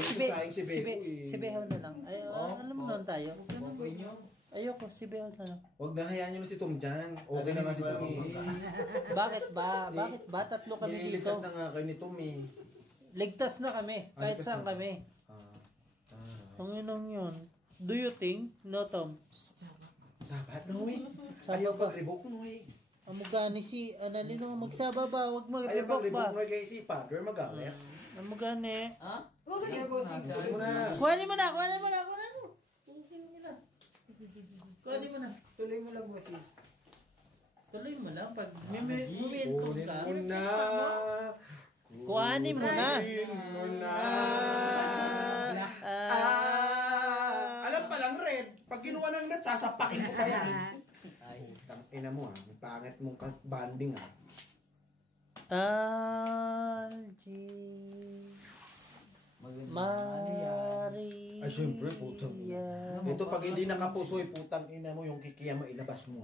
Si Beho na lang. Ay, alam mo naman tayo. Ayoko, si Beho na lang. Huwag na hayaan nyo na si Tom dyan. Okay naman si Tom. Bakit ba? Bakit ba? Tatlo kami dito. Nililigtas na nga kayo ni Tom eh. Ligtas na kami. Kahit saan kami. Ang inong yun. Do you think? No, Tom? Sabat na huy. Ayaw pag-rebook mo huy. Ang magani si Analino. Magsaba ba? Huwag mag-rebook ba? Ayaw pag-rebook mo kay si Father magalit. Ang magani. Ha? Kunin mo na. Kuhanin mo na. Kuhanin mo na. Kuhanin mo. Kuhanin mo na. Tuloy mo lang, bossy. Tuloy mo lang. Pag momentum ka. Kunin mo na. Kuhanin mo na. Kunin mo na. Alam pa lang, Red. Pag kinuha ng Red, sasapakin ko pa yan. Ay, ina mo Ang pangit mong banding Mari. Ay, syempre, putang. Ito, pag hindi nakapusoy, putang ina mo, yung kikiyam, ilabas mo.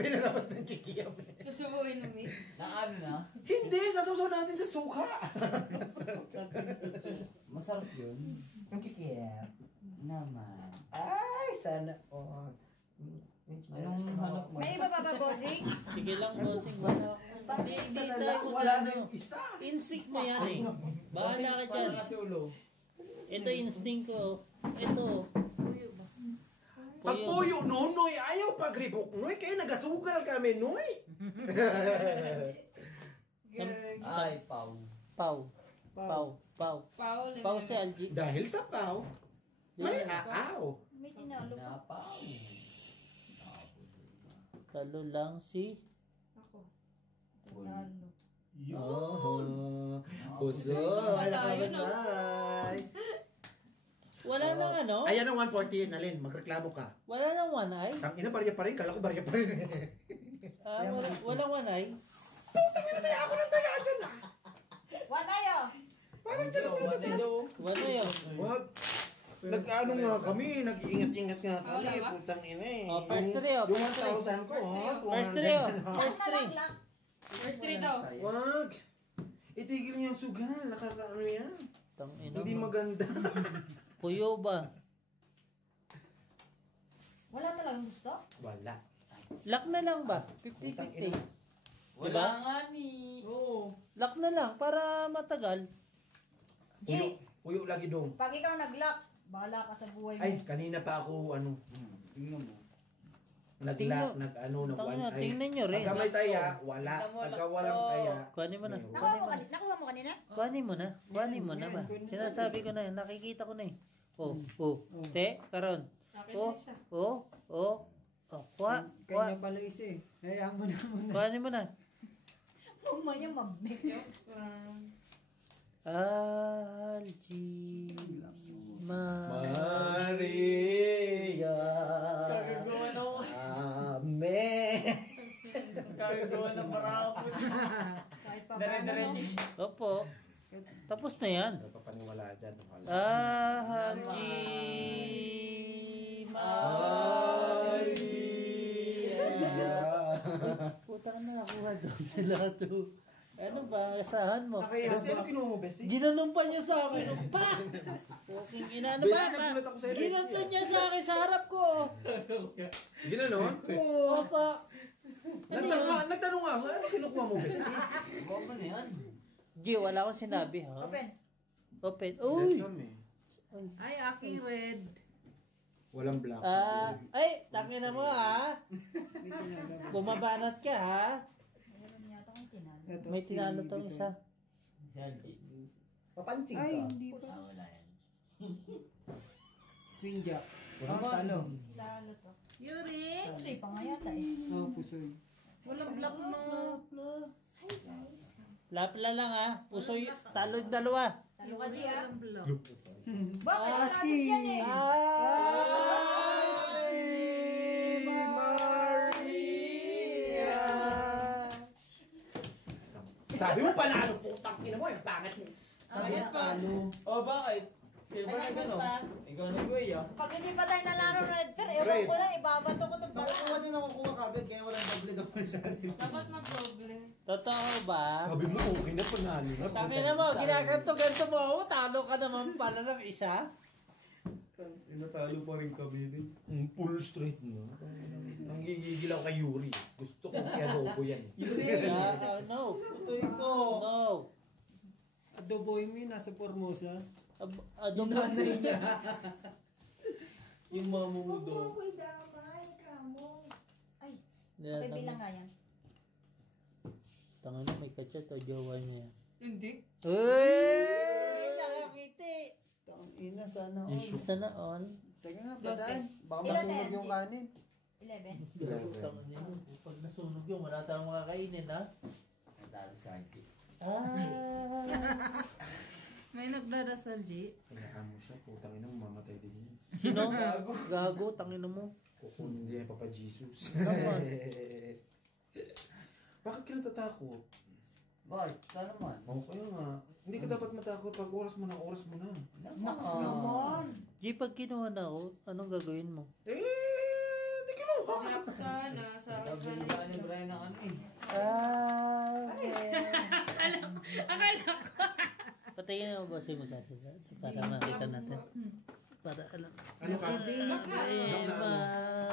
Pinalabas ng kikiyam. Susubuin mo Na ano na? Hindi, sasuso natin sa suka. Masarap yun. Yung kikiyam. Naman. Ay, sana. Anong hanap mo? May iba pa ba, bossing? Sige lang, bossing. Hindi tayo wala na yung isa. Instinct mo yan eh. Bahala ka dyan. Parang si Ulo. Ito instinct ko. Ito. Pag puyo, noy, ayaw pag-rebook, noy. Kaya nagasugal kami, noy. Ay, Pau. Pau. Pau si Algie. Dahil sa pau, may aaw. May tinalo pa. Na Pau. Talo lang si... Ako. Tinalo. Yun. Puso. Ay, nakabasay. Wala nang ano? Ayan ang 140, Nalin. Magreklamo ka. Wala nang one eye? Tang ina, barya pa rin. Kala ko barya pa rin. Walang one eye? Putang ina tayo. Ako nang taya dyan ah. Wanayo! Parang dyan ako nang Wala yun. Wag. Nag-ano nga kami, nag-iingat-ingat nga kami, putang ina eh. Oh, first three oh. Yung 1,000 ko, First three oh. First Last na three. lang, lock. First three daw. Wag. Itigil niyo yung sugal, nakakaano yan. Tang ina Hindi mo. maganda. Puyo ba? Wala talagang gusto? Wala. Lock na lang ba? Putang ina. 50-50. Wala nga ni. Oo. Lock na lang para matagal. Puyo, puyo lagi dong. Pag ikaw nag-lock, bahala ka sa buhay mo. Ay, kanina pa ako, ano, Tingnan mo. nag-lock, nag-ano, Tangina, nag-one eye. tingnan nyo rin. Pagka may taya, wala. Pagka walang taya, Kuhanin mo na. Nakuha mo kanina? Kuhanin mo na. Kuhanin mo na ba? Sinasabi ko na, nakikita ko na eh. Oh. Te, karon. Oh. Kuha. Kanya pala isa eh. Hayaan mo na muna. Kuhanin mo na. Mamaya mabit. Algie Maria. Kagagawa na ako. Amen. Kagagawa ng marapot. Kahit pa Dire-diretso. Opo. Tapos na yan. Ano pa paniwala dyan? Algie Maria. Putang na nakuha doon sa lato. Ano ba? Asahan mo. Kasi ano kinuha mo, bestie? Ginanong pa niya sa akin. Pa! Fucking ina. Ano ba? Nagulat ako sa'yo, Ginanong niya sa akin sa harap ko. Ginanon? Oo pa. Nagtanong nga ako, ano kinukuha mo, bestie? Huwag mo na yan. G, wala akong sinabi ha. Open. Uy! Ay, aking red. Walang black. Ay, tangina mo ha. Bumabanat ka ha. Meron yata kang tinalo. Ito, May tinalo si tong Bito. isa. Saldi. Papansing ka. Ay, hindi pa. Wala yan. Queen Jack. Wala ba? Talo. Lalo to. Yuri! Pusoy pa nga yata eh. Oh, pusoy. Walang block no. Lapla lang ha. Pusoy, talo yung dalawa. Talo ka, G, ah. Husky. Bakit? Alas yan eh. Maria. Sabi mo panalo, putang ina mo, yung pangit mo. Sabi na talo. Oh, bakit? Sino ba nagano? Ikaw nag-uwi ah. Pag hindi pa tayo nalaro red pair, ewan Red. ko lang, ibabato ko itong Nakukuha din ako kuha kagad kaya walang doble-doble sa atin. Dapat mag-doble. Totoo ba? Sabi mo, okay na panalo na. Sabi na mo, ginaganto-ganto mo ako, talo ka naman pala ng isa. Natalo pa rin kami din. Full straight no. Ang gigigil ako kay Yuri. Gusto ko i-adobo yan. No. Tutoy ko. No. Adoboy mo yun, nasa Formosa. Adobo. Nanay niya. Yung mamudo. ako'y damay, kamo. Ay, okay, bilang nga yan. Tangan na, may kachat o jowa niya. Hindi. Uy! Nakakiti! Ang ina, sana all. Issue. Sana all. Teka nga, padaan. Baka Ilan masunog na yan? yung kanin. 11. Tangan niya. Pag nasunog yun, wala tayong makakainin, ha? Natalo sa akin. May nagdarasal, G. Kayaan mo siya. Putang ina, mamatay din yan. Sino? Gago, tangin mo. Kukunin din yan Papa Jesus. Naman. Bakit ka natatakot? Bakit? Saan naman? Oo, kaya nga. Hindi ka dapat matakot pag oras mo na. Naman. G, pag kinuha na ako, anong gagawin mo? Di kinuha. Black sana. Sa Sabi niya ni Brian ng ano eh. Akala ko. Patayin mo ba si Magkati para makita natin. Para alam. Ano ka?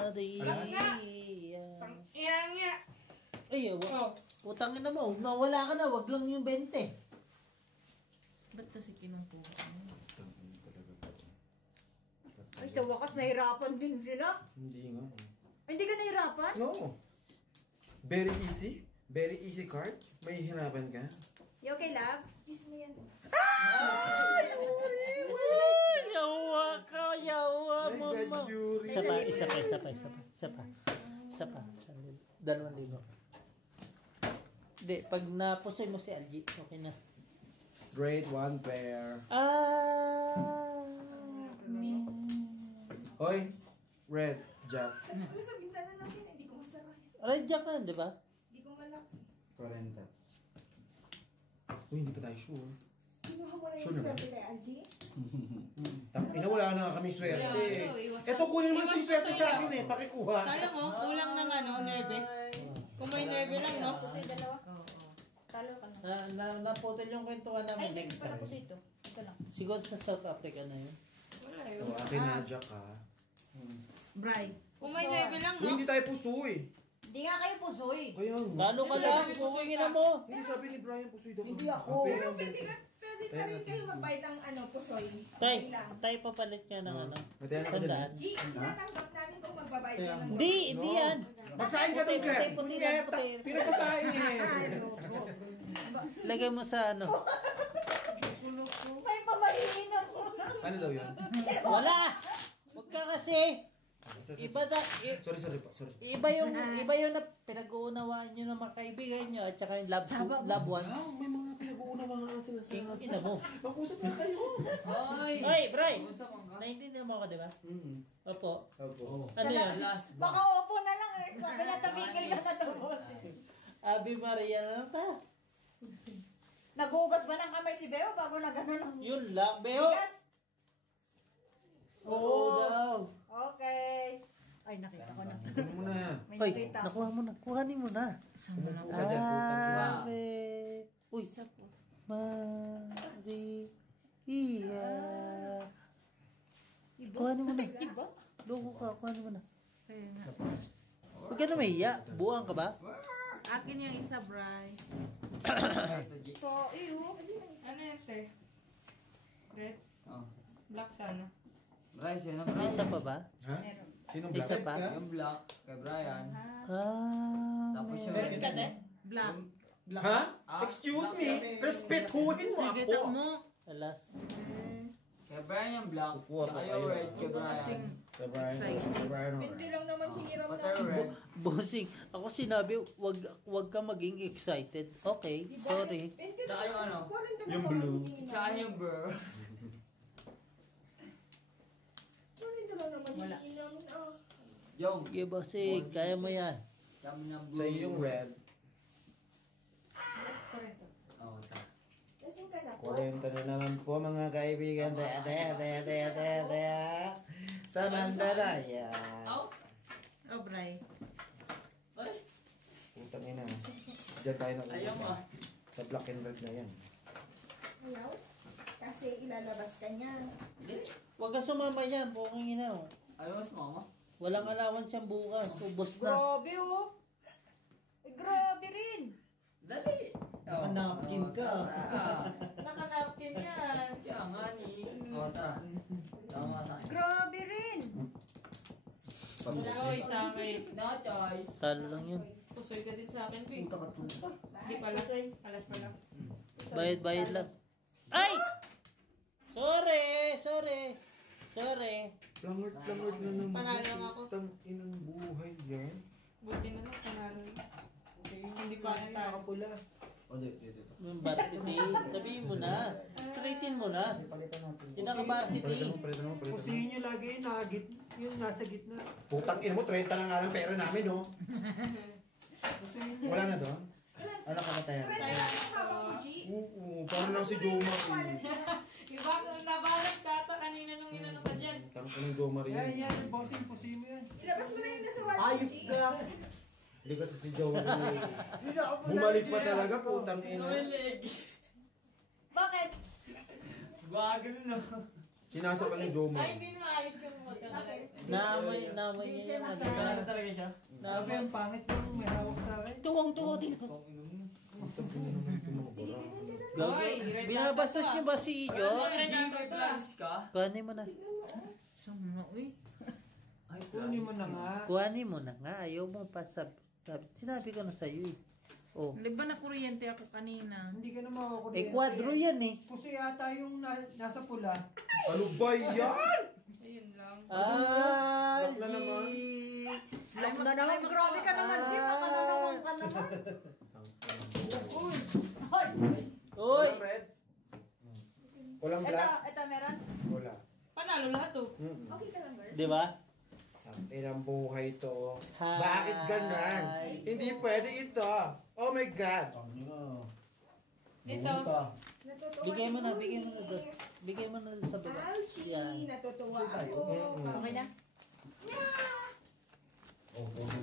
Maria. Iyang nga. Ay, putangin na mo. Nawala ka na, wag lang yung 20. Ba't kasi kinukuha? Ay, sa wakas, nahirapan din sila. Hindi nga. Ay, hindi ka nahirapan? No. Very easy. Very easy card. May hirapan ka. You okay, love? Kiss mo yan. Yawa ka, yawa mo. My God, Yuri. Isa pa. 2,000. Hindi, pag napusoy mo si Algie, okay na. Straight one pair. Hoy, red, jack. Ano sa bintana natin? Hindi ko masara. Red Jack na, di ba? Hindi ko malaki. 40. Uy, hindi pa tayo sure. Kinuha mo na Sure yung naman. swerte kay Angie? Ina, wala na nga kami swerte. Yeah, iwas Ito kunin mo iwas yung swerte sa sa iyo. akin eh. Pakikuha. Sayang mo, kulang ng ano, 9. Kung may 9 lang, no? Pusoy dalawa? Talo ka na. Naputol yung kwentuhan Ay, namin. next pala pusoy ito. Ito lang. Siguro sa South Africa na yun. Wala So, akin na, jack ha. Bri. Kung may 9 lang, Uy, no? hindi tayo pusoy. Hindi nga kayo pusoy. Kaya nga. Lalo ka lang, bumingin na mo. Hindi sabi ni Brian pusoy daw. Hindi ako. Pero Pwede pa rin kayo magbayad ng ano, pusoy. Tay, papalit niya ng ano. Madaya na ka Sandaan. dyan. G, tinatanggap namin kung magbabayad ka ng Hindi yan. Magsahin ka doon, Claire. Puti lang, puti. Pinagkasahin eh. Lagay mo sa ano. May pamahiin ako. Ano daw yun? Wala! Huwag ka kasi. Iba Sorry pa. Sorry. iba yung na pinag-uunawaan nyo ng mga kaibigan nyo at saka yung love ones. Ah, may mga pinag-uunawaan sila sa King ina mo. Mag-usap na kayo. Ay! Hoy, Bray! Naintindihan mo ako, di ba? Opo. Opo. Ano yun? Last Baka opo na lang eh. Sabi na tabigay na na daw. Ave Maria na lang ta. Nagugas ba ng kamay si Beo bago na gano'n ang Yun lang, Beo. bigas? Oo daw. Okay. Ay, nakita ko na. Ano mo na? May Hoy, nakita. nakuha mo na. Kuhanin mo na. Kumukuha ka dyan, putang ina. Ave. Uy. Maria. Kuhanin mo na. Loko ka, kuhanin mo na. Huwag ka na mahiya. Buwang ka ba? Akin yung isa, Bri. So, iyo. Ano yan, sir? Red? Oh. Black sana. Brian, sino May Brian? isa pa ba? Ha? Sinong Isa black? pa? Yung black kay Brian. Ah. Tapos yung may- red ka din? Black. Ha? Excuse me? Respetuhin mo Kita ako. mo. Alas. Kay Brian yung black. Kukuha Saka ko yung kayo. red kay Brian. Kay Brian. Hindi lang naman hiniram But na. red. Bossing, ako sinabi, wag ka maging excited. Okay, sorry. Saka yung ano? Yung blue. Saka yung bro. Wala. Yung. Sige, bossing, kaya mo yan. Saka na blue. Sa yung red. Oh, ta. Lasing ka na. 40 na naman po mga kaibigan. Daya. Sa Mandaraya. Oh, Bray. Ay, Putang ina. Diyan tayo na ayaw mo. Sa black and red na yan. Hello? Kasi ilalabas ka niya. Hindi. Huwag ka sumama yan, puking ina. Oh. Ayaw mo sumama. Walang alawan siyang bukas. Ubos na. Grabe, oh. Eh, grabe rin. Dali. Napkin ka. Nakanapkin yan. Kaya nga ni. O, tara. Tama sa akin. Grabe rin. Pusoy sa akin. No choice. Talo lang yun. Pusoy ka din sa akin, Vic. Hindi pala. Alas pala. Bayad lang. Ay! Sorry. Langert na naman. Panalo lang ako. Putang inang buhay yan. Buti na lang, panalo. Hindi pa na tayo. Nakapula. O, dito. Yung varsity. Sabihin mo na. Straightin mo na. Yung naka-varsity. Palitan mo. Pusihin nyo lagi yung nasa gitna. Putang ina mo, 30 na nga ng pera namin, no? Pusihin nyo. Wala na doon? Ano ka tayo? Kaya, Oo, parang lang si Joma. iba, nabalak ka ata kanina nung inano ka dyan. Tangka ng Joma rin. Yan, bossing, pusihin mo yan. Ilabas mo na yung nasa wallet. Ayop ka! Hindi kasi si Joma rin. Bumalik pa talaga, putang ina. Bakit? Bago no. Sinasakal ni Joma. Ay, hindi na maayos yung motor. Naamay niya yung Ano talaga siya? Sabi, ang pangit yung may hawak sa akin. Tuwang-tuwa din. Hoy, red Binabastos niyo ba si Ijo? Ginger classes ka? Kuhanin mo na. Sama, uy. Ay, Kunin mo na nga. Kuhanin mo na nga. Ayaw mo pa sinabi ko na sa'yo eh. Oh. Di ba nakuryente ako kanina? Hindi ka na makakuryente. Eh, kwadro yan eh. Puso yata yung nasa pula. Ano ba yan? Ayun lang. Ay, Lock na naman. Lock na naman. Grabe ka naman, Jim. Makanunawang ka naman. Uy! Walang red? Walang black? Ito, meron? Wala. Panalo lahat oh. Okay ka lang, Bert? Di ba? Ang inang buhay to. Hi. Bakit ganun? Hindi pwede ito. Oh my God. Ito. Natutuwa Bigay mo na, si bigay mo na Yuri. doon. Bigay mo na doon sa baba. Ouchie, Yan. natutuwa tayo. ako. Okay na?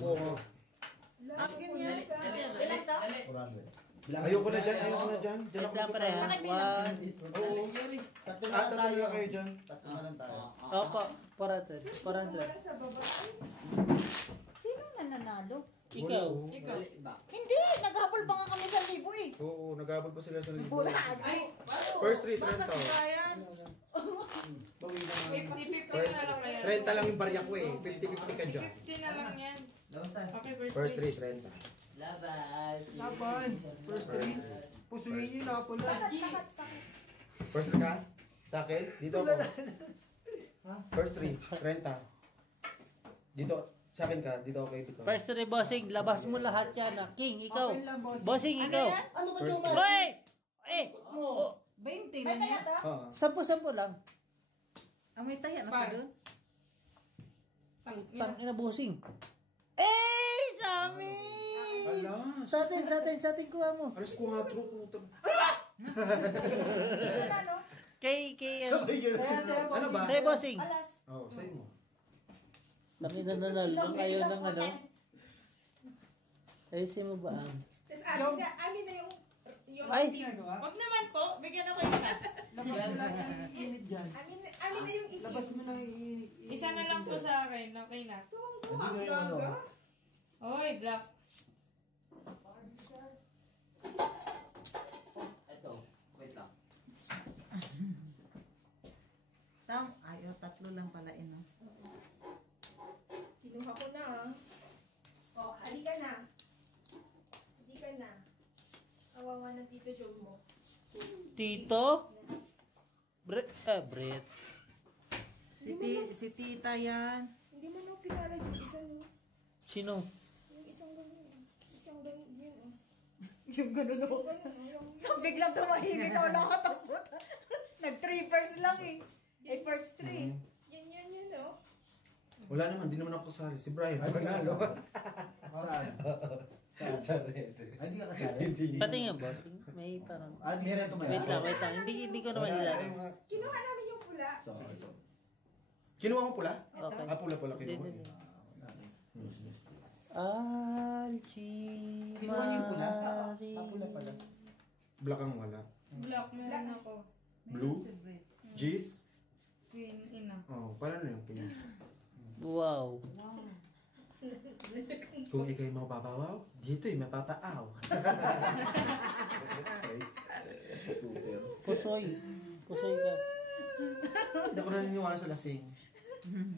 Oo. Akin Love yan. ko na. Ilan to? Ayoko na dyan, ayoko na dyan. Dyan Wait lang pare ha. Bakit bilang? 1, Oo. tatlo Ah, tatlo na kayo dyan. Opo, 400. 400. Walang sa baba. Sino nananalo? Ikaw. Ikaw. Hindi! Naghabol pa nga kami sa libo eh. Oo, nagabot pa sila sa libo. Bulaan. Ay, First 3, Baka 30. si Brian. Bawi na nga. 50-50 na lang kaya. 30 lang yung barya ko eh. 50-50 ka dyan. 50 na lang yan. Okay, First 3, 30. Labas. Laban. First three. Pusuhin nyo na pula. First 3 ka? Sa akin? Dito ako. First 3, 30. Dito, sa akin ka. Dito ako kay Bito. First three, bossing. Labas mo lahat yan ha. King, ikaw. Okay lang, boss. Bossing, ikaw. Ano First three. Hoy! Eh! Oh, 20 na niya to? Oo. 10 lang. Ang may taya na Par. pa doon. Tangina bossing. Eh! Sa amin! Alas. Sa atin, kuha mo. Alas 4, puto. Ano? Kay, ano? Ano ba? Say bossing. Alas. Oo, sa'yo mo. Tangina na lang kayo ng ano. Ayusin mo ba ang? Tapos amin na yung Ay! Ginagawa? Wag naman po, bigyan ako isa. Labas mo lang yung init dyan. amin na yung Labas itim. mo lang yung init. Isa na lang po sa akin, okay na. Tuwang-tuwa, gaga. Oy, black. Ito. Wait lang. Ayaw, tatlo lang pala ino. Kinuha ko na. Oh, halika na. Halika na. Kawawa ng Tito Joe mo. Tito? Brett. Si tita yan. Hindi mo na pinala yung isang, Sino? yung isang ganun. Isang ganun yun. Oh. Yung gano'n ako. Yung So, biglang tumahimik ako nakatakot. Nag-3 lang eh. Eh, first 3. yun, oh. Wala naman, di naman ako kasali. Si Brian, panalo. Sa red. Ay, hindi ka kasali? Hindi. Pati nga ba? May parang... Ah, hindi rin ito Wait lang, wait lang. Hindi ko naman nila. Kinuha namin yung pula. So, ito. Kinuha mo pula? Okay. Pula kinuha. Hindi. Alchi Kinuha niyo yung pula? Mari. Pula pala. Black ang wala. Black, meron ako. Blue? G's? Queen, ina. Oh, paano na yung pinya? Wow. Kung ikay mapapawaw, dito'y mapapaaw. Super. Kusoy. Kusoy ka. Hindi ako naniniwala sa lasing.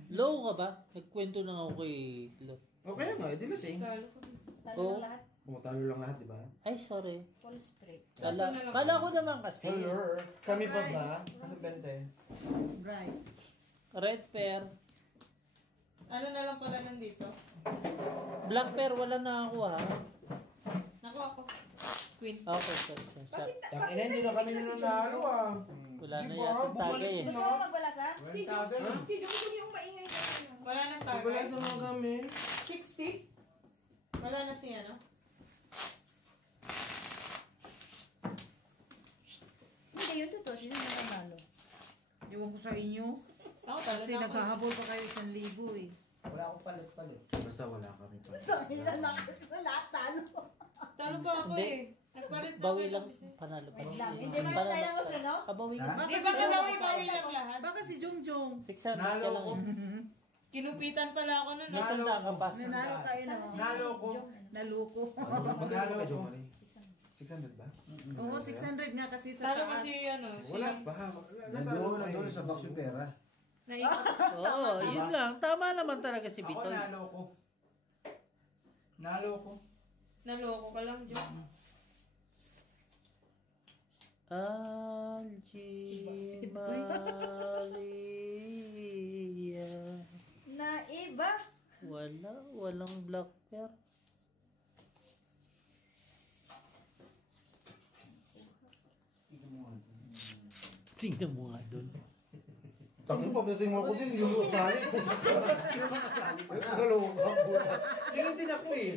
Low ka ba? Nagkwento na ako kay Lo. O kaya nga, di lasing. Talo ko. Talo Oo. na lahat. Talo lang lahat, di ba? Ay, sorry. Full straight. Kala ko naman kasi. Hello. Kami pa ba? Nasa 20. Right. Red pair. Ano na lang pala nandito? Black pair, wala na ako ha. Naku ako. Queen. Okay, sorry. Ang ina, hindi na kami nanalo ah. Wala na yata tagay eh. Gusto mo magbalasa? Si Jong yung maingay na yun. Wala nang tagay. Wala sa mga kami. 60? Wala na siya, no? Hindi, yun totoo. Sino yung nanalo? Iwan ko sa inyo. Ako, talo Kasi na ako. naghahabol pa kayo 1,000 eh. Wala akong palit-palit. Basta wala kami pa. Sabi na lahat talo. Talo pa ako Hindi. eh. Nagpalit na Bawi ako lang. kasi. Panalo pa. Wait lang. Hindi ba tayo mo sino? Kabawi Ha? ka. Di ba kabawi-bawi lang lahat? Baka si Jongjong. 600 ka lang eh. Kinupitan pala ako nun. May sanda ka pa. Nanalo kayo na. Naloko. Naluko. Magkano ka, Jo Marie? 600 ba? Oo, 600 nga kasi sa Talo taas. kasi ano. Wala pa. Nandun sa box yung pera. Naikot. Oo, yun lang. Tama naman talaga si Ako Bitoy. naloko. Naloko. Naloko ka lang, Jo. Alchi Maria. Naiba. Walang black pair. Tingnan mo nga doon. Tangan pa, patating mo ako din. Yung sali. Kaloko ka po. Tingin din ako eh.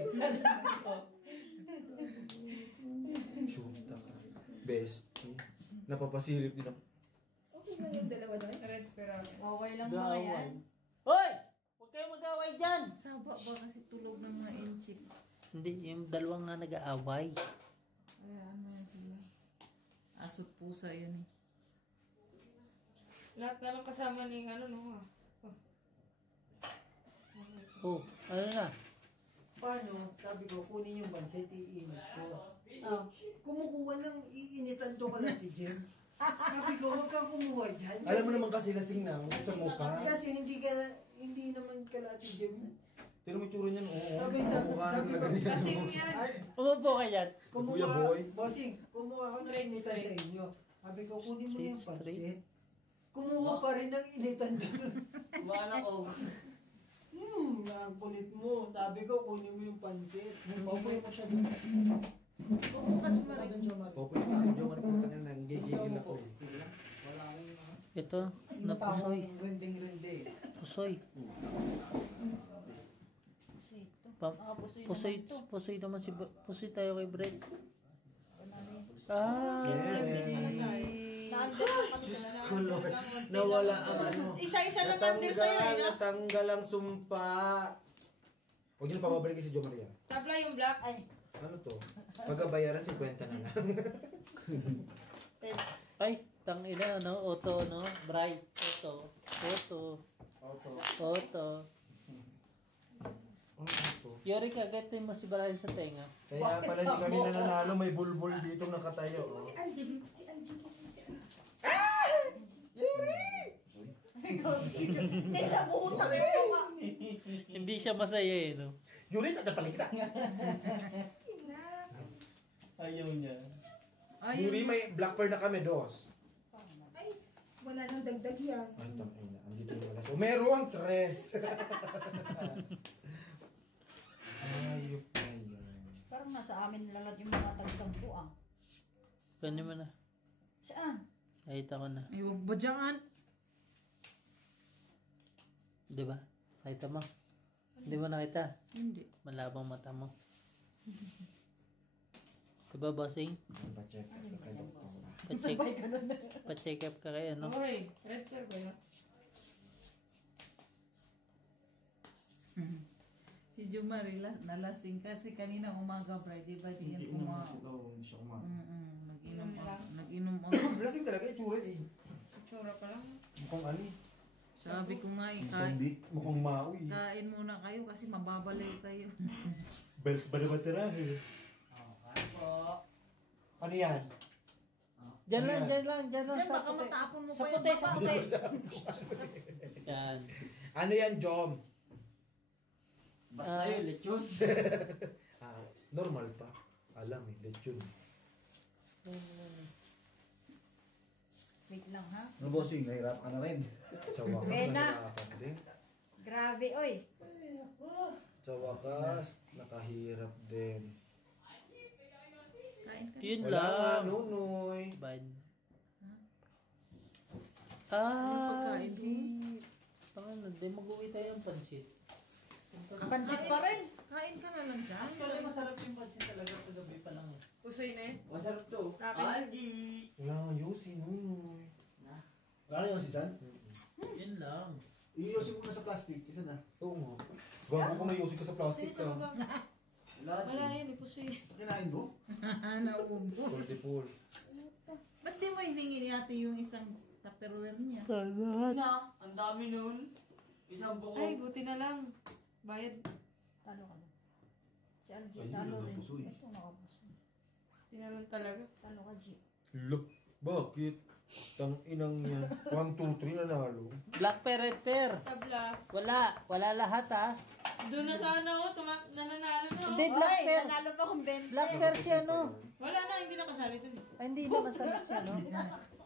Shoota ka. Best. Napapasilip din ako. Okay lang yung dalawa doon. Red pero. Okay lang mga yan. Hoy! Huwag kayong mag-away dyan! Saba ba kasi tulog ng mga inchik. Hindi, yung dalawang nga nag-aaway. Ay, ano yan sila. Asot pusa yan eh. Lahat na lang kasama ni ano no ha. Oh, ano na? Paano? Sabi ko, kunin yung banset, iinit ko. Oh. Kumukuha ng iinitan to ka lang, Jem. Sabi ko, huwag kang kumuha dyan. Alam mo naman kasi lasing na sa mukha. Kasi hindi naman kalati, Jem. Tino mo tsura niyan, oo. Sabi Mukha na talaga niya. Kasing yan. Ay, Umupo ka dyan. Kuya boy. Bossing, kumuha ako ng Straight, initan sa straight. inyo. Sabi ko, kunin mo yung Straight. pansit. Kumuha pa rin ng initan doon. Wala ko. Ang kulit mo. Sabi ko, kunin mo yung pansit. Paupoy mo siya doon. Oo, katumarin. Popoy kasi yung Jomar po kanina nanggigigil ako eh. Wala akong Ito, napusoy. rending-rendi. Pusoy. Pusoy naman si... Pusoy tayo kay Brett. Ah, Diyos ko Lord, nawala ang ano. Isa-isa lang under sa'yo eh, no? Natanggal ang sumpa. Huwag niyo na pababalik si Jo Maria. Tabla yung black. Ay, Ano to? Pagkabayaran 50 na lang. ay, tang ina, no? Auto, no? Bright. Auto. Ano to? Yori ka, gatin mo si Brian sa tenga. Kaya pala hindi kami nananalo, may bulbul dito nakatayo. Oh. Si Angie kasi si Angie. hindi na buta ito nga. Hindi siya masaya eh, no? Yuri, tatapalin kita. Ayaw niya. Yuri, may black pearl na kami, dos. Ay, wala nang dagdag yan. Ay, tangina. Andito yung alas. Oh, meron! Tres! Ayop na yan. Parang nasa amin lalat yung mga tagsampu ah. Pwede mo na. Saan? Nakita ko na. Ay, huwag ba dyan? Di ba? Nakita mo? Hindi mo nakita? Hindi. Malabang mata mo. Diba, bossing? Pa-check up ka kay doktor. Pa-check up ka kay ano? Uy, red pear ba yun? Si Jumarila, nalasing kasi kanina umaga, Friday ba? Di yan Hindi siya kumain. Nag-inom ako. Lasing talaga, itsura eh. Tsura pa lang. Mukhang ano eh. Sabi ko nga, Zombie. Mukhang maui. kain muna kayo kasi mababalay kayo. Bells ba naman tirahe? Kaya po. Ano yan? Diyan lang. Diyan Sa baka puti. matapon mo Sa pa puti, yan. sa puti. Yan. Ano yan, Jom? Basta yun, lechon. Normal pa. Alam eh, lechon. Wait lang ha. Ano bossing, nahirap ka na rin. Sa wakas, Bena. nahirapan din. Grabe, oy. Sa wakas, nakahirap din. Kain ka. Yun Wala nga, lang. Nunoy. Ban. Anong pagkain mo? Ano, di mag-uwi tayo ng pansit. Pansit pa rin. Kain ka na lang dyan. Actually, masarap yung pansit talaga sa gabi pa lang. Usoy na eh. Masarap to. Akin. Aldi. Wala nga, Yossi, Nunoy. Wala yung sisan? Yun lang. Iyosin mo na sa plastic. Isa na. Oo nga. Gago ka may Yossi ka sa plastic Pwede sa ka. baba. Wala na yun, ipusoy. Ito kinain mo? Naubo. Multiple. Ba't di mo hiningi ni ate yung isang tupperware niya? Na, ang dami nun. Isang buo. Ay, buti na lang. Bayad. Talo ka na. Si LG, Ay, talo yun, rin. pusoy. Ito, nakapusoy. Buti na lang talaga. Talo ka, G. Look, bakit? Tang inang yan. 1, 2, 3 nanalo. Black pear, red pear. Tabla. Wala lahat ha. Doon na sana ako, nananalo na Hindi, ako. black Oy, pear. nanalo pa kung 20. Black pear si ano. Wala na, hindi nakasali dun. Ay, hindi na masarap siya, no?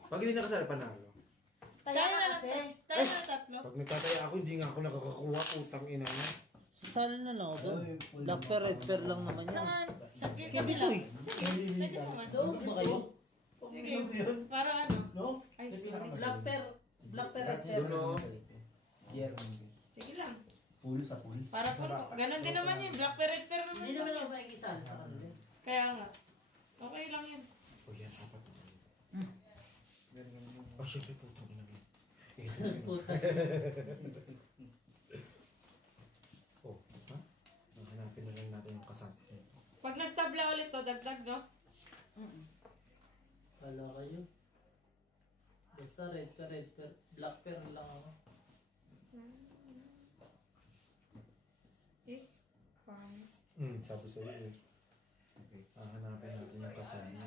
Pag hindi nakasali, panalo. Kaya Tayo na kasi. tayo na tatlo. Pag nagtataya ako, hindi nga ako nakakakuha. Utang ina niya. Sasali na lang ako doon. Black pear, red pear lang naman yan. Saan? Sa kami Kibito lang. eh. Sige, pwede mo nga. Doon ba kayo? Sige, para ano? No? Ay, sorry. Black pear, red pear. Doon o. Sige lang. Pool sa pool. Para po, ganun din naman yun. Black pear, red pear naman. Hindi naman ako makikisali sa kanila. Kaya nga. Okay lang yun. O yan, apat na yun. Oh, syempre putang ina niya. Eh, Puta. oh, ha? Hanapin na lang natin yung kasama. Pag nagtabla ulit to, dagdag, no? Kala kayo. Basta red pear. Black pear lang ako. Eh, fine. Sabi sa'yo eh. Okay. Hanapin natin yung kasama.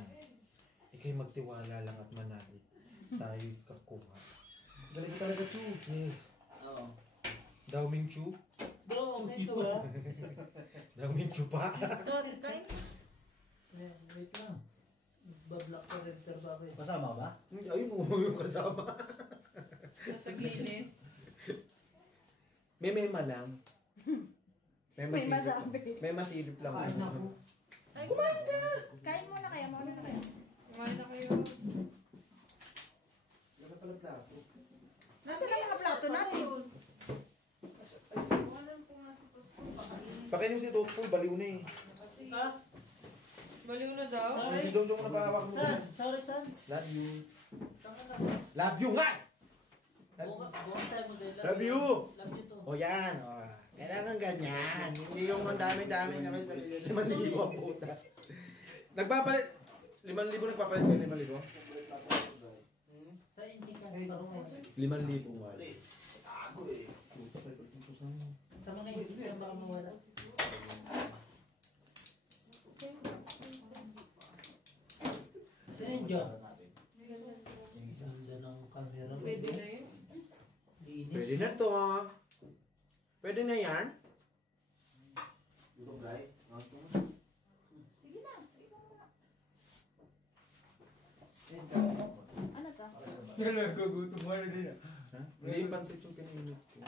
Ika'y magtiwala lang at manalig. Tayo'y kakuha. Galing talaga, Chu. Yes. Oo. Daw Ming Chu? Bro, ito ha. Daw Ming Chu pa? Tot, kain. Wait lang. Ba-black pear, red pear ba kayo? Kasama ba? Ayun mo yung kasama. Nasa gilid. May mema lang. May masabi. May masilip lang. Ay, naku. Ay, Kain muna kayo, mauna na kayo. Kumain na kayo. Wala pala plato. Nasa na mga plato natin? Pakinig si Dotful, baliw na eh. Ha? Baliw na daw. Si Dong Dong na pahawak mo. San? Sorry, San. Love you. Saan ka na? Love you nga! Buong time mo din. Love you! Love you too. O yan, o. Kailangan ganyan. Hindi yung ang dami-dami na kayo sa 5,000 ang puta. Nagpapalit. 5,000 nagpapalit kayo 5,000? Sa inti ka. Parang 5,000 wala. Tago eh. sa mga inti ka baka mawala. Sino yun dyan? Ganda ng camera mo. Pwede na yun. Linis. Pwede na to. Pwede na yan? Ito, Bray. Sige na. Ikaw muna. Ano to? Nagkagutom mo na din ah. Ha? Hindi, pansit yung pinainit ko.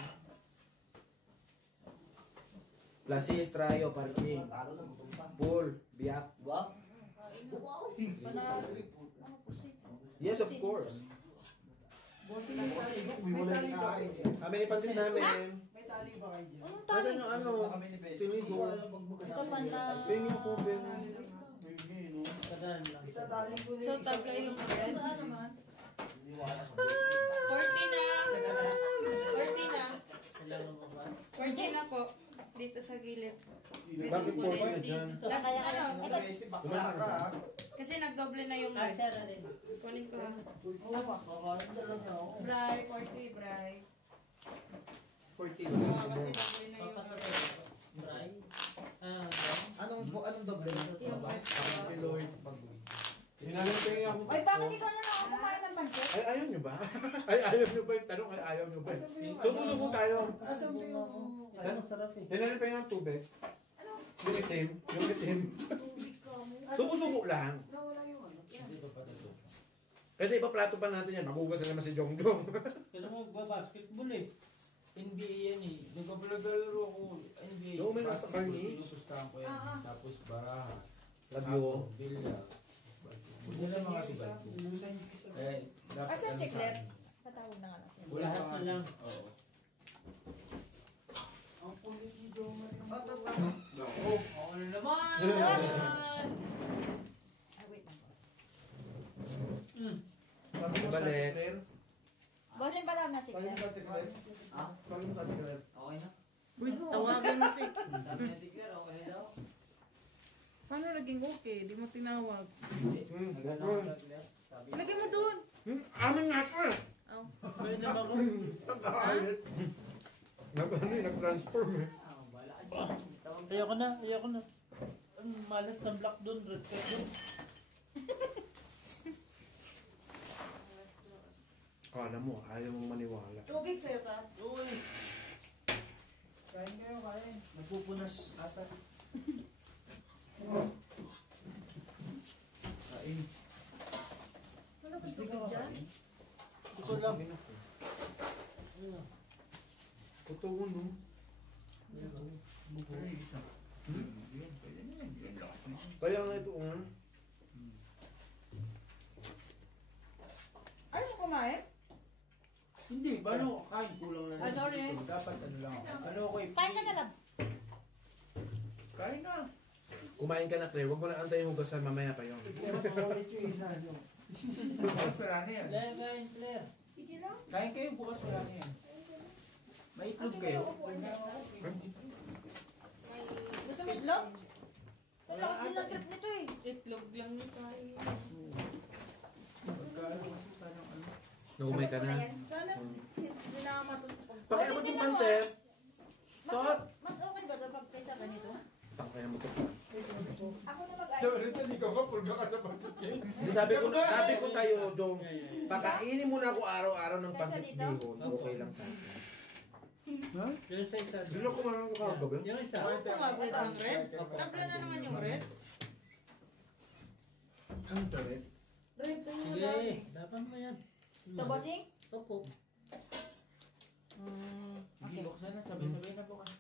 Plasis, Trayo, Parking. Talo na, gutom pa. Pool, biyak. Diba? Wow! Yes, of course. Kasi umiwala sa akin. Kami ni pansit namin. tali ba kayo dyan? Anong Kasi tali? yung ano, Kami ni Bes. tinigo. Ito man na. Pengi ko, Ben. Kadaan lang. Itatali ko na So, yung tabla yung red. Saan naman? Hindi wala sa 40 na. 40 na. Kailangan mo ba? 40 na po. Dito sa gilid. Bakit 40 na dyan? Kaya kaya. Ano? Ito. Bakla ka. Kasi nagdoble na yung red. Kasya na rin. Kunin ko ha. Kakain talaga ako. Bray, 40, Bray. 40 Oo, kasi doble na yung red. Bray. Anong doble? Yung red. Lord. Hinanapin ako. Ay, bakit ikaw na lang ako kumain ng pansit? Ay, ayaw nyo ba? Ay, ayaw nyo ba yung tanong? Ay, ayaw nyo ba? Subo-subo tayo. Asan ba yung... Ano sarap eh. Hinanapin yung tubig. Yung itim. Yung itim. Subo-subo lang. Nawala yung ano. Kasi iba plato pa natin yan. Magugas na naman si Jong Jong. Kailan mo basketball eh. NBA yan eh. Nagkabalagalo ako. NBA. Oo, may nasa karni. Pinupustahan ko yan. Tapos baraha. Labyo. Bilya. Hindi sa mga tibay ko. Eh, dapat Asa ano si sa Claire? akin. Patawag na nga na siya. Wala Lahat pa na nga. lang. Oo. Ang kulit ni Jomar. Oo, ano naman? Ay, wait lang. Sabi mo sa Balik. Claire? Bossing pa lang na si Sabi mo Claire. sa Claire? Ah? Sabi mo sa Claire? Okay na. Uy, tawagan mo si... Sabi na Tigger, okay na daw. Paano naging okay? Di mo tinawag. Nagano ako sa Claire. Sabi Ilagay mo doon. Amin nga ko eh. Aw. Pwede naman ko. Nag-transform eh. Wala ka dyan. Tawag Ayoko na, ayoko na. Ang malas ng black doon, red ka doon. Kala mo, ayaw mong maniwala. Tubig sa'yo ka. Uy, Kain kayo, kain. nagpupunas ata. Kain. Wala ba tubig dyan? Ito lang. Totoo no? Kaya nga ito Ayaw mo kumain? Hindi, paano kain? Kulang na Ano lang. rin? Dapat ano lang ako. Ano ko eh. Kain ka na lang. Kain na. Kumain ka na, Claire. Huwag mo na antayin hugasan, mamaya pa yun. Pero pakulit yung isa nyo. Bukas wala na yan. Claire, kain, Claire. Sige lang. Kain kayo, bukas wala na yan. May itlog kayo. Gusto mo itlog? Ang lakas din ng trip nito eh. Itlog lang yung tayo. Pagkalo kasi parang ano. Naumay ka na. Sana sinama to sa pag... Pakiabot yung pansit. Tot! Mas okay ba ito pag kaysa ganito? Tangkay naman ito. Ako na mag-ayos. Sorry, hindi ka ba? Pulga ka sa pansit niya. Hindi, sabi ko sa'yo, Jong, pakainin mo na ako araw-araw ng pansit bihon. Okay lang sa akin. Yung sa isa. Hindi na kumain ko kagabi. Yung isa. Tumabot ang red? Tabla na naman yung red. Ang tarit. Red na yun. Sige, dapat mo yan. Ito, bossing? Opo. Sige, buksan na. Sabay-sabay na bukas.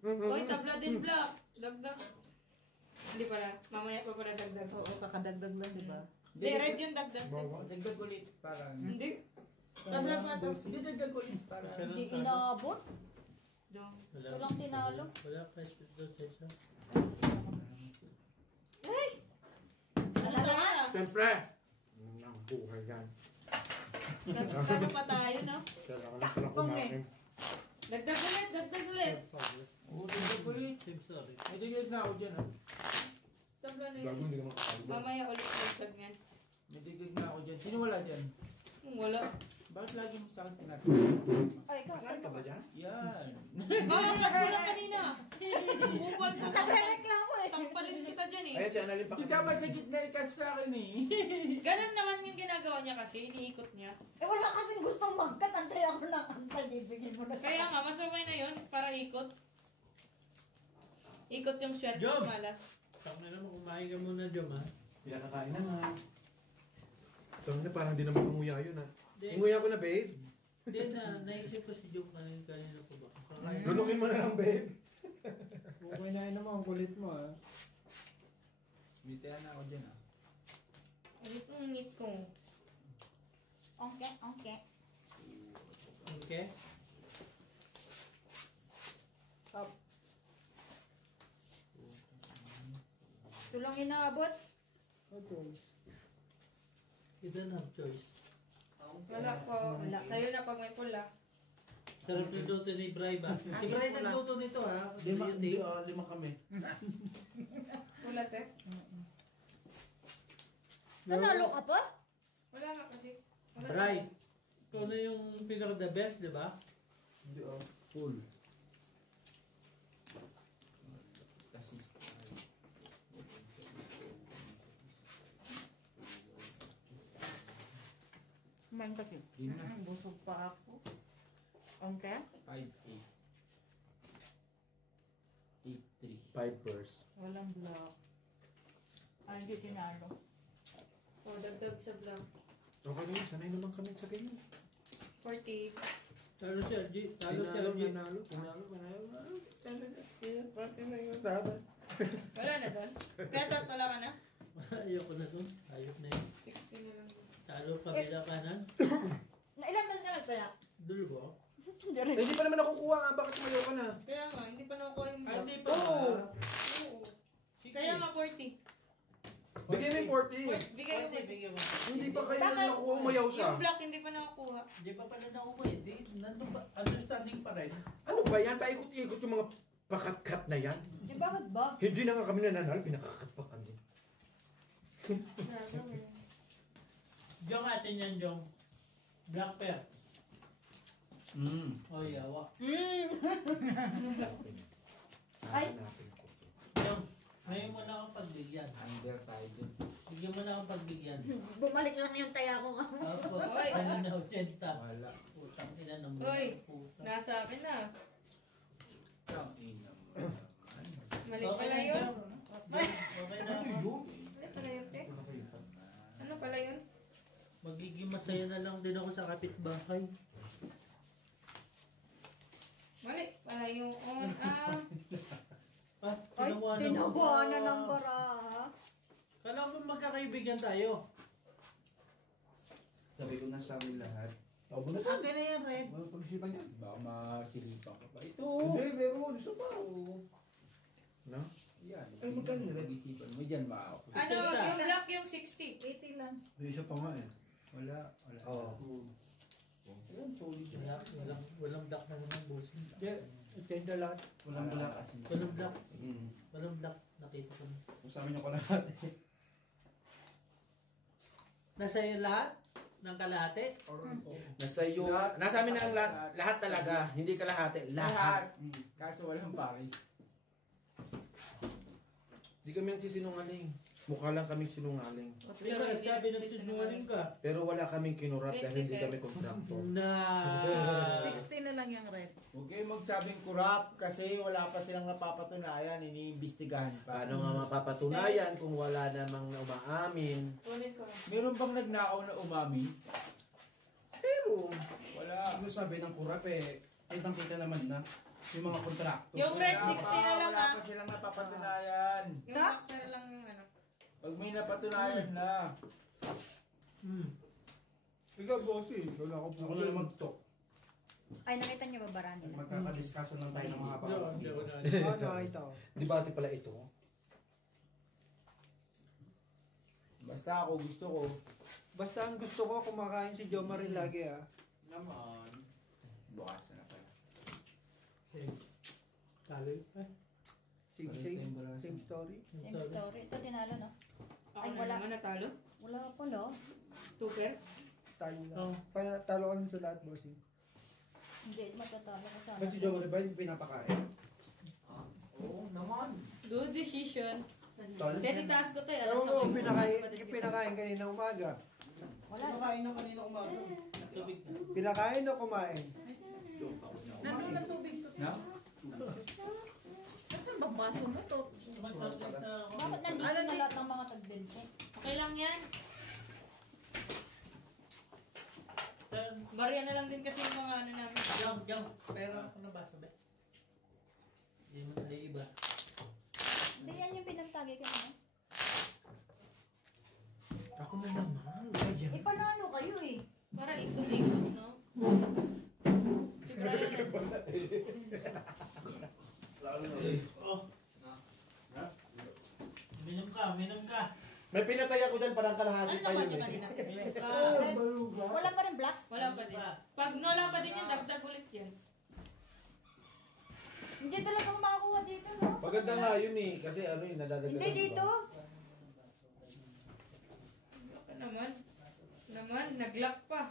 Uy, tabla din black. Dagdag. Hindi pala. Mamaya pa pala dagdag. Oo, kakadagdag lang, di ba? Hindi, red yung dagdag. Dagdag ulit. Parang... Hindi. Tabla pa ito. Hindi dagdag ulit. Parang... Hindi inabot. Dong. Wala. Walang tinalo. Wala kahit ito sa isa. Ano tayo? Siyempre! Ang buhay yan. Dagdag pa tayo, no? Kailangan na pala kumain. Dagdag ulit, dagdag ulit. Oo, dagdag ulit. I'm sorry. May dagdag na ako dyan, ha? Tabla na Gago, yun. hindi ka makakain. Mamaya ulit dagdag yan. May dagdag na ako dyan. Sino wala dyan? Wala. Bakit lagi mo sa akin tinatanong? Ay, ikaw. Saan ka ba dyan? Yan. Ah, nagulat kanina. Bubal ka. Nagre-reklamo eh. Tampalin kita dyan eh. Ayan si Annalyn pa. Hindi tama sa gitna ikas sa akin eh. Ganun naman yung ginagawa niya kasi, iniikot niya. Eh, wala kasing gustong magkat. Antay ako ng antay. Bibigyan mo na sa... Kaya nga, mas okay na yun para ikot. Ikot yung swerte Jom! ng malas. Saka na naman kumain ka muna, Jom, ha? Hindi na kakain na nga. Sabi na parang di naman panguya yun ha. Hindi. Inguya ko na babe. Hindi na, naisip ko si Jom kanina po ba? Kakain. Lunukin mo na lang babe. Okay na yun naman, ang kulit mo ah. Mitayan na ako dyan, ha? Ulit ang ngit ko. Ongke, ongke. Okay? umabot? You don't have choice. Wala po. Sa'yo na pag may pula. Sarap na luto ni Bray ba? Si Bray nagluto nito ha. Lima kami. Pula, te. Nanalo ka pa? Wala nga kasi. Wala. Bray, ikaw na yung pinaka the best, di ba? Hindi ah. Full. Kasi Kumain kasi. Game na. Busog pa ako. Okay? 5-8. 8-3. 5 verse. Walang block. Ay, hindi tinalo. O, dagdag sa vlog. Okay na yun, sanay naman kami sa ganyan. 40. Talo si RG. Talo si RG. Wala na doon. Kaya tatala ka na? Ayoko na to. Ayok na yun. 60 na lang. Talo kabila kanan. Ilan ba na nagpala? Dulbo. Hindi pa naman nakukuha nga, bakit tumayo ka na? Kaya nga, hindi pa nakuha yung Ay, vlog. hindi pa. Oo. Oo. Kaya nga 40. Bigyan mo yung 40. Bigay ko 40. Bigyan mo. Hindi pa kayo nakukuha, umayaw siya. Yung block hindi pa nakakuha. Hindi pa pala nakuha eh. Di, nandun pa. Understanding pa rin. Ano ba yan? Paikot-ikot yung mga pakat-kat na yan. Di bakit ba? Hindi na nga kami nananal, pinakakat pa kami. Jong atin yan, Jong. Black pair. Oh, yawa. Ay. Jong, ngayon mo na akong pagbigyan. Under tayo dun. Bigyan mo na akong pagbigyan. Bumalik lang yung taya ko. Opo. Oy. Ano na, 80. Wala. Putang ina ng Oy. puta. Nasa akin na. Ang ina mo naman. Mali pala yun. Okay na ako. Mali pala yun, te. Ano pala yun? Magiging masaya na lang din ako sa kapitbahay. Mali pala yung on. Ah, Ay, tinabuhan na ng baraha. Kala mo magkakaibigan tayo. Sabi ko na sa amin lahat. Tawag mo na Akin na yan, Red. Walang pag-isipan yan. Baka masilipan ka pa. Ito. Hindi, meron. Isa pa. No? Yan. Ay, magkano yun? Pag-isipan mo dyan ba? Ano, yung block yung 60. 80 lang. May isa pa nga eh. Wala. Wala. Oo. Ayun, solid yun. Walang black na naman boss. Yeah, ito yung lahat. Walang black. Walang black. Mm. Walang black. Nakita ko na. Kung sa amin yung kalahati. Nasa iyo lahat? Ng kalahati? Nasa iyo. Nasa amin na ang lahat. Lahat talaga. Hindi kalahati. Lahat. Kaso walang Paris. Hindi kami nagsisinungaling. Mukha lang kaming sinungaling. Pero sabi ng sinungaling ka. Pero wala kaming kinurat dahil hindi kami kontraktor. Na. 60 na lang yung Red. Huwag kayong magsabing kurap kasi wala pa silang napapatunayan, iniimbestigahan pa. Paano nga mapapatunayan kung wala namang umaamin? Kunin ko. Meron bang nagnakaw na umami? Pero, Wala. Ano sabi ng kurap eh, kitang-kita naman na yung mga kontrakto. Yung red Wala 60 pa, na lang wala ah. pa silang napapatunayan. Yung factor lang yung ano. Pag may napatunayan na. Ikaw, bossy. Wala ako po. Ako na mag-talk. Ay, nakita niyo ba bara nila? Magkakadiscussion lang tayo ng mga bawat. debate pala ito. Basta ako gusto ko. Basta ang gusto ko, kumakain si Jo Marie lagi ah. Naman. Bukas na pala. Talo. Same story. Same story. Ito tinalo, no? Ako Ay, na wala. naman natalo. Wala pa, no? Tuper. Talo na. Oh. Talo ka sa lahat, bossing. Hindi, matatalo ka sana. Ba't si Jo Marie ba yung pinapakain? Oo naman. Good decision. Talo. Dito taas ko tayo. Pero kung pinakain kanina umaga. Wala. Pinakain na kanina umaga. Tubig. Pinakain o kumain? Nandun na tubig ko. Na? Nasaan bang baso mo to? Bakit nandito Ano na ni- lahat ng mga tagbente? Okay lang yan. Barya na lang din kasi yung mga ano namin. Jong. Pero ako na ba sabi? Hindi mo na iba. Hindi yan yung pinagtagay ko na. Ako na naman. Ayan. Ipanalo kayo eh. Para ikot-ikot, no? Si Brian. Oh. Minom ka. May pinatay ako dyan, parang kalahati Ano pa naman yun yung eh. kanina? Wala pa rin black? Wala pa din. Pag wala pa din yung dagdag ulit yan. Hindi talaga makakuha dito, no? Maganda nga yun eh, kasi ano eh, nadadagdagan. Hindi dito. Baka naman. Nag-lock pa.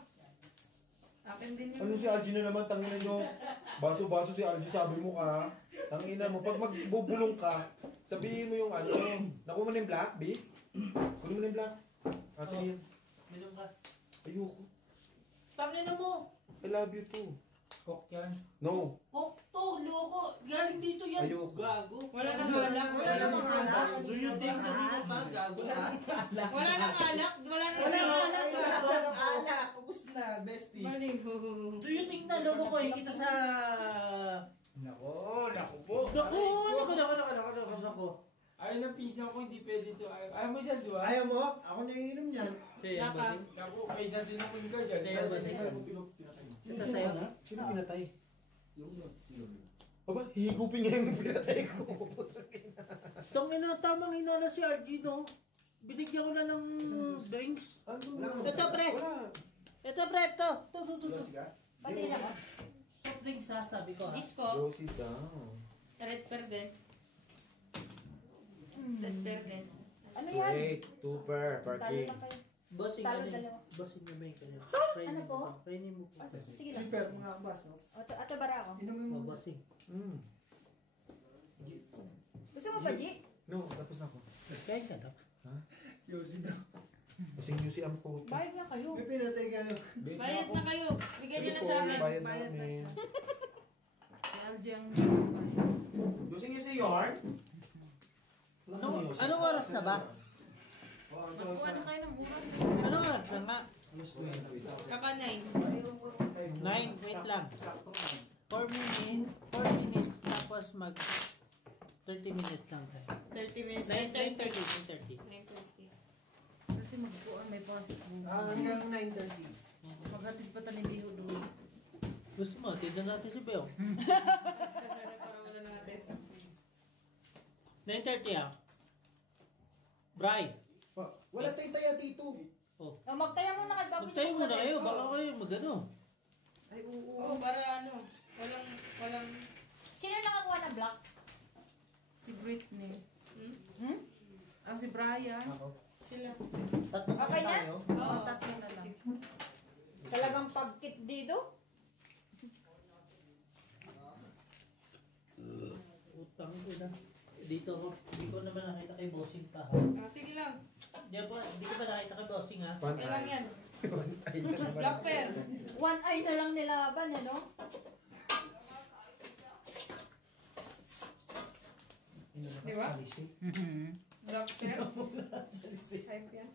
Akin din yung... Ano si Algie na naman, tangina nyo. Baso-baso si Algie, sabi mo ka. Tangina mo, pag magbubulong ka, sabihin mo yung ano. Nakuha mo na yung black, B? Kunin mo na yung black. Ate yan. Minum ka. Ayoko. Tangina mo. I love you too. Cock yan. No. Oh, to, loko. Galing dito yan. Ayoko. Gago. Wala nang alak. Wala namang alak. Do you think kanina pa? Gago ha? Wala nang alak. Wala nang Wala alak. nang alak. Walang alak. Ubus na, bestie. Baliho. Do you think na lulukoy kita sa... Nako po. Naku. Ayaw ng pizza ko, hindi pwede to. Ayaw mo siya, di ba? Ayaw mo? Ako naiinom niyan. Naka. Naku, kaysa sinunod ka dyan. Sino sa'yo na? Sino pinatay? Yung Aba, hihigupin niya yung pinatay ko. Tangina, tamang hinala si RG, no? Binigyan ko na ng drinks. Ito, pre. Wala. Ito, pre. Ito. Ito. Pati na ba? Soft drinks ha, sabi ko ha. Disco. Josie down. Red Perden. Red Perden. Ano yan? Wait, super, Talo parking. na kayo. Bossing Talo ano? dalawa. Bossing na may kanya. Ano po? Kainin mo po. Sige lang. Super, mga baso. Ato bara ako. Inumin Oh, mo. bossing. Gusto mo ba, G? No, tapos na ako. Kain ka daw. Yosi daw. Kasing nyo si Ampo. Bayad na kayo. May pinatay ka. Bayad na kayo. Bigyan niyo na sa akin. Bayad Bayad na namin. Si Algie ang... Kasing nyo si Yarn? Anong oras na ba? Magkuha na kayo ng buras. Anong oras na nga? Kaka 9. 9, wait lang. 4 minutes, tapos mag 30 minutes lang tayo. 30 minutes. 9:30. 9:30. Kasi magkuha, may pasok mo. Hanggang 9:30. Maghatid pa tayo ni Biho doon. Gusto mo, tignan natin si Beo. Para wala natin. 9:30 ah. Bri. Wala tayong taya dito. Oh, magtaya muna kay Bobby. Magtayo muna kayo, baka kayo magano. Ay, oo. Oo, para ano. Walang... Sino nakakuha ng black? Si Britney. Hmm? Si Brian. Sila. Tatlo na Okay na? tayo. Oo, tatlo na lang. Talagang pagkit dito? Utang ko na. Dito ako, hindi ko naman nakita kay Bossing pa ha. Sige lang. Hindi ko pa nakita kay Bossing ha. Kailan yan? Black pair. One eye na lang nilaban, ano? Di ba? Black pair. Hype yan.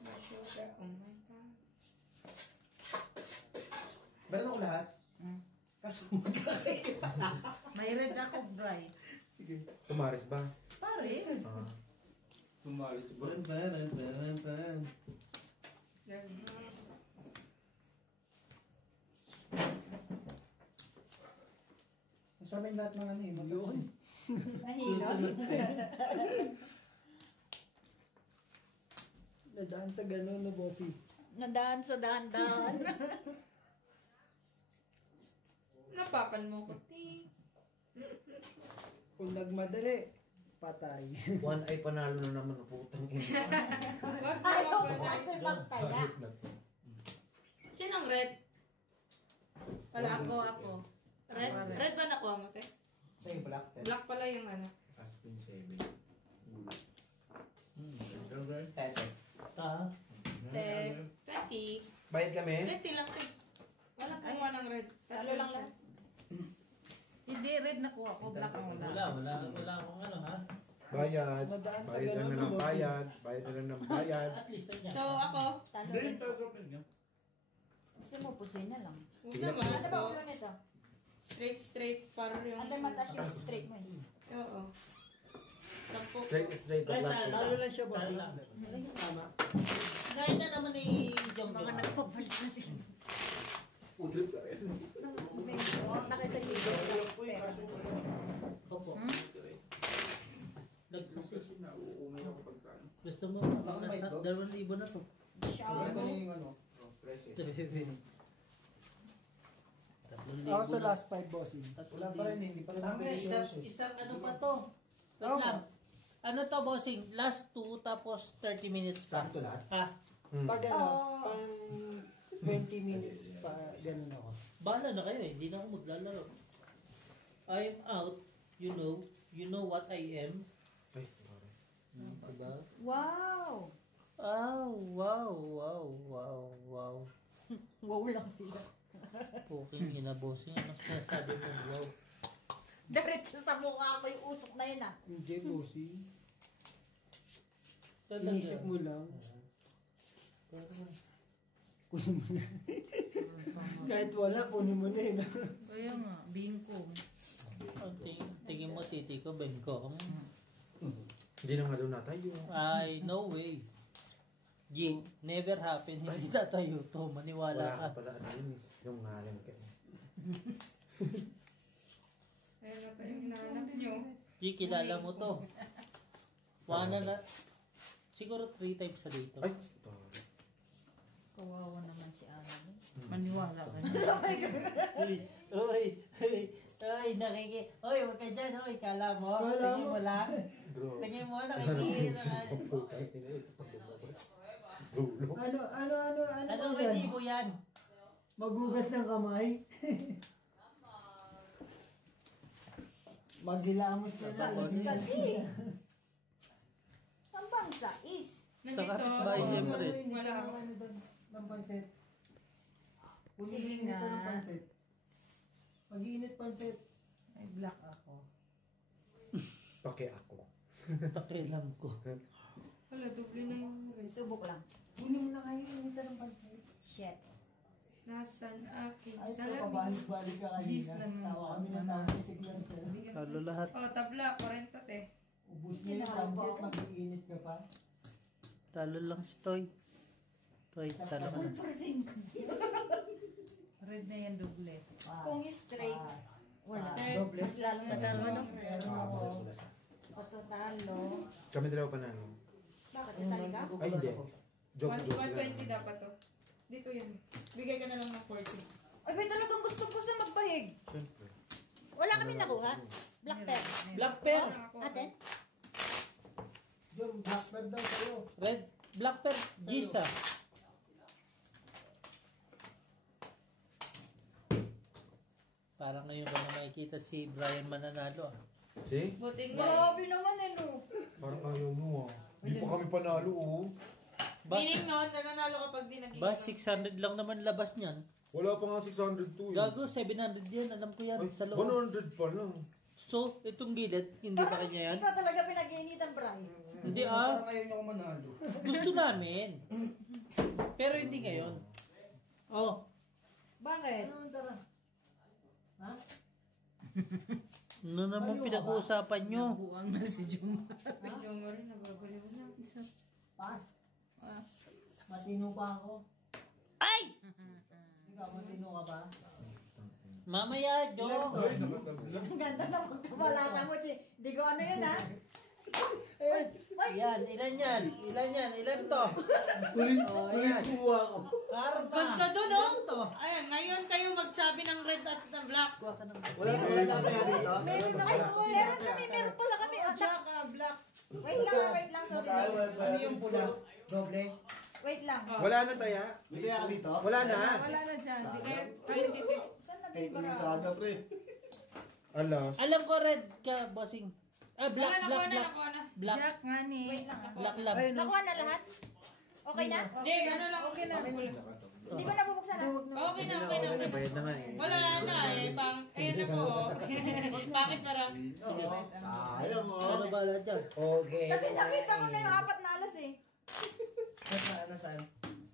Masyoga. Oh my God. Meron ako lahat. Kaso magkakita. May red ako, Bri. Sige. Tumaris ba? Paris. Tumalis ba? Kasama yung lahat ng ano eh. Yun. Nahilo. Nadaan sa gano'n na bossy. Nadaan sa dahan-dahan. Napapan mo ko, ti. Kung nagmadali, patay. One eye panalo na naman ang putang ina. Wag Ayaw na mo kasi magtaya. Sinong red? Wala ako. Ako. Red? Red ba nakuha mo, te? Sa'yo, black. Black pala yung ano. Aspin 7. Tese. Ah, Te, 20. Bayad kami? 20 lang, te. Walang kumuha ng red. Talo lang lang. Hindi, red nakuha ko. Black ang wala. wala akong ano ha. Bayad. Nadaan sa Bayad gano'n na na ng bossy. bayad. Bayad na lang ng bayad. At least yan. So, ako, Talo Hindi, rin. tatapin niya. Gusto mo, pusoy na lang. huwag Sige. naman. Ano ba ulo nito? Straight, para yung... Andun mataas yung straight mo eh. Oo. Sampo. Straight. Red, Black. Talo lang siya, bossy. Tama. Gaya na naman ni Jong Mga Jong. nagpapalit na sila. Udrip ka rin. Nakay sa libo. Opo. Hmm? Nag-assist. na to. Siya Ito ano. yung ano. Ako sa last 5 bossing. Wala pa rin, hindi pa rin Tama, natin isang ano pa to. Wait Oh. lang. Ano to, bossing? Last 2 tapos 30 minutes pa. Sakto lahat. Ha? Pag ano, pang 20 minutes pa, ganun ako. Bahala na kayo eh. Hindi na ako maglalaro. I'm out. You know what I am. Ay, sorry. Diba? Wow! Wow. Wow lang sila. Puking ina, bossing. Ano sinasabi mo? Wow. Diretso sa mukha ko yung usok na yun ah. Hindi bossing. Talaga. Inisip mo lang. Kunin mo na. Kahit wala, kunin mo na yun. Kaya nga, bingko. Tingin mo, titi ko, bengko. Hindi na nga daw natayo. Ay, no way. G, never happen. Hindi tatayo to. Maniwala Wala ka. ka pala, ano yun, yung ngalan ka. Ayun na tayo yung hinahanap nyo. G, kilala mo to. Wana na. Siguro 3 times sa dito. Ay, sorry. Kawawa naman si Ana. Maniwala ka na. Uy, huwag ka dyan, uy, kala mo. Kala Tingin mo. mo lang. Bro. Tingin mo, nakikita. Ano yan? resibo yan? Magugas ng kamay. Maghilamos ka Sa na. is kasi. Saan bang sa is? Sa Nandito. kapitbahay, siyempre. Wala ako. Ng pansit. Sige Pag-iinit nga. pa ng pansit. Pag-iinit pansit. Ay, black ako. Pake ako. Pakialam ko. Wala, doble na yung rice. Subok lang. Kunin mo na kayo, initan ng pansit. Shit. Nasan aking Ay, ito, salamin? pabalik-balik ka Gis kanina. lang Tawa kami ng tawa ni Tiglan sir. Talo lahat. Oh, tabla, 40 te. Ubus niya yung pansit, mag-iinit ka pa. Talo lang si Toy. Toy, talo ka na. Red na yan, doble. Kung straight, wala. Doble. Mas lalo matalo, no? Meron ako. Patutalo. Kami dalawa pa na. Bakit kasali ka? Ay, hindi. Joke. 120 dapat to. Dito yan. Bigay ka na lang ng 40. Ay, may talagang gusto ko sa magbahig. Siyempre. Wala kami nakuha. Black pepper. Black pear. Ate? Yung blackbird daw sa'yo. Red. Black pear. Gis ah. Parang ngayon ba na makikita si Brian mananalo ah. See? Buting nga. Grabe naman eh, no? Parang ayaw mo ah. Hindi pa kami panalo oh. Meaning nun, nananalo kapag di naging. Ba, 600 lang naman labas niyan. Wala pa nga 602 eh. Gago, 700 yan. Alam ko yan. Ay, Sa loob. 100 pa lang. So, itong gilid, hindi ba kanya yan? Ikaw talaga pinag-iinitan, Brian. Hindi ah. Parang ayaw niyo ako manalo. Gusto namin. Pero hindi ngayon. Oh. Bakit? Ano naman pinag-uusapan nyo? Nabuang na si Juma. Medyo mo rin, nababaliw na. Isa. Pass. Matino pa ako. Ay! Ikaw, matino ka ba? Mamaya, Jo. Ay, nakatabla. Ang ganda na magkabalasa mo, Chi. Hindi ko ano yun, ha? Yan, ilan yan? Ilan yan? Ilan to? Oh, ayan. Kuha ko. Karpa. Ganda doon, Ilan oh. to? Ayan, ngayon kayo magsabi ng red at ng black. Kuha ka ng... Wala tataya dito. Meron na kayo. Meron pala kami. Black, black. Wait lang, sorry. Ano yung pula? Doble? Wait lang. Wala na taya? May taya ka dito? Wala na. Wala na dyan. Kaya dito. Saan na Thank you ba? sana pre. Alas. Alam ko red ka, bossing. Ah, black, black, black. Nakuha na. Black, Jack nga ni. Wait lang. black lab. Nakuha na lahat? Okay na? Hindi, gano'n lang. Okay na. Hindi ko nabubuksan na. Okay na, okay na. Okay na. Bayad na nga eh. Wala na eh. Ayun na po. Bakit para? Sayang mo. Ano ba lahat dyan? Okay. Kasi nakita ko na yung 4 na alas eh. Nasaan?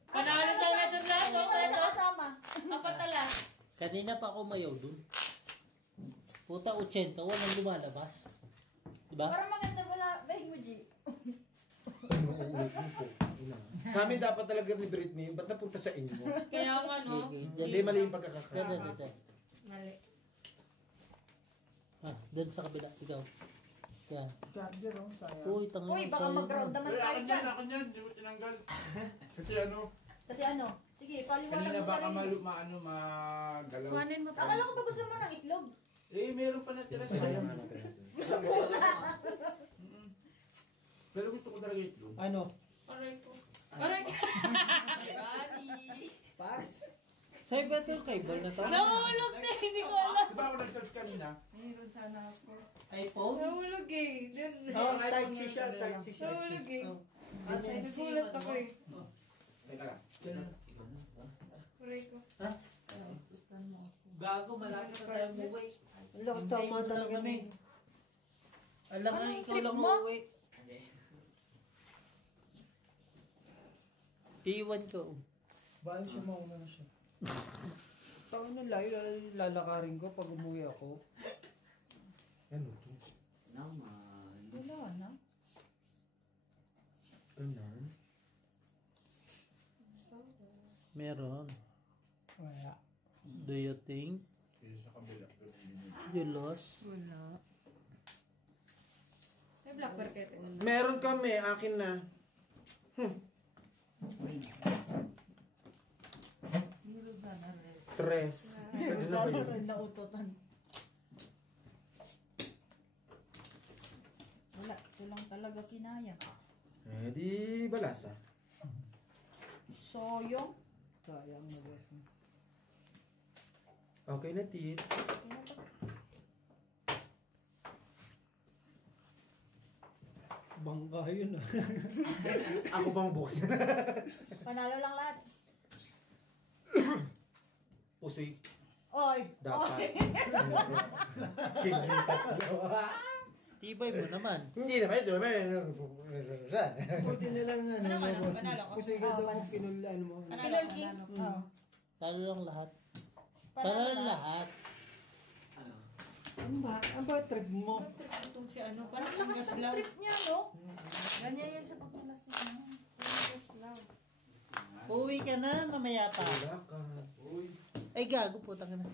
Panalo sa red at black. Hindi ko na nakasama. Apat ala. Kanina pa ako mayaw dun. Puta, 80. Walang lumalabas. Diba? Parang maganda pala. Bahig mo, G. Sa amin dapat talaga ni Britney. Ba't napunta sa inyo? Kaya nga no. Hindi mali yung pagkakakala. Mali. Ah, dun sa kabila. Ikaw. Yan. Charger, oh, sayang. Uy, tanga. Uy, baka mag-ground naman tayo dyan. Ako niyan, di mo tinanggal. Kasi ano, Kasi ano? Sige, paliwanag kanina mo baka sarili. magalaw. Kuhanin mo Akala ko ba gusto mo ng itlog? Eh, meron pa natira sa Sayang iyo. hanapin natin. Pero gusto ko talaga itlog. Ano? Aray ko. Aray ko. Pass? Sa'yo ba ito cable na to? Nahulog na, hindi ko alam. Di ba ako nag-search kanina? Mayroon sana ako. iPhone? Nahulog eh. Oh, type C siya, type C siya. Nahulog eh. Oh. Nagulat ako eh. Teka lang. Aray ko. Gustuhan mo ako. Gago, malapit na tayo umuwi. Ang lakas tama talaga kami. kami. Alam nga, Anong ikaw trip lang mo? uuwi. Iwan ko. Bayan siya, mauna na siya. Taon na lalakarin ko pag umuwi ako. Ano to? Wala na. Ganun. Meron. Wala. Do you think Kaya sa kabila. you lost? Wala. May black market. Meron kami, akin na. Mayroon sana rest. Tres. Lalo rin nautotan. Wala. Ito lang talaga kinaya. Eh, di balasa. Soyong. Sayang na boss. Okay na, tits. Bangka yun ah. Ako pang bukas. Panalo lang lahat. Pusoy. Oy! Dapat. King yung tatlo. Tibay mo naman. Hindi naman ito. Buti na lang ano, Panalo, boss. panalo ko. Kasi ganda kung pinulaan mo. Pinulking. Oo. Talo lang lahat. Panalo Talo lang lang. lahat. Ano ba? Ano ba trip mo? Itong si ano, parang Ang lakas gas ng lang. trip niya, no? Ganyan yan siya pagkulas mo. Gas lang. Uwi ka na, mamaya pa. Wala ka. Ay, gago, putang na.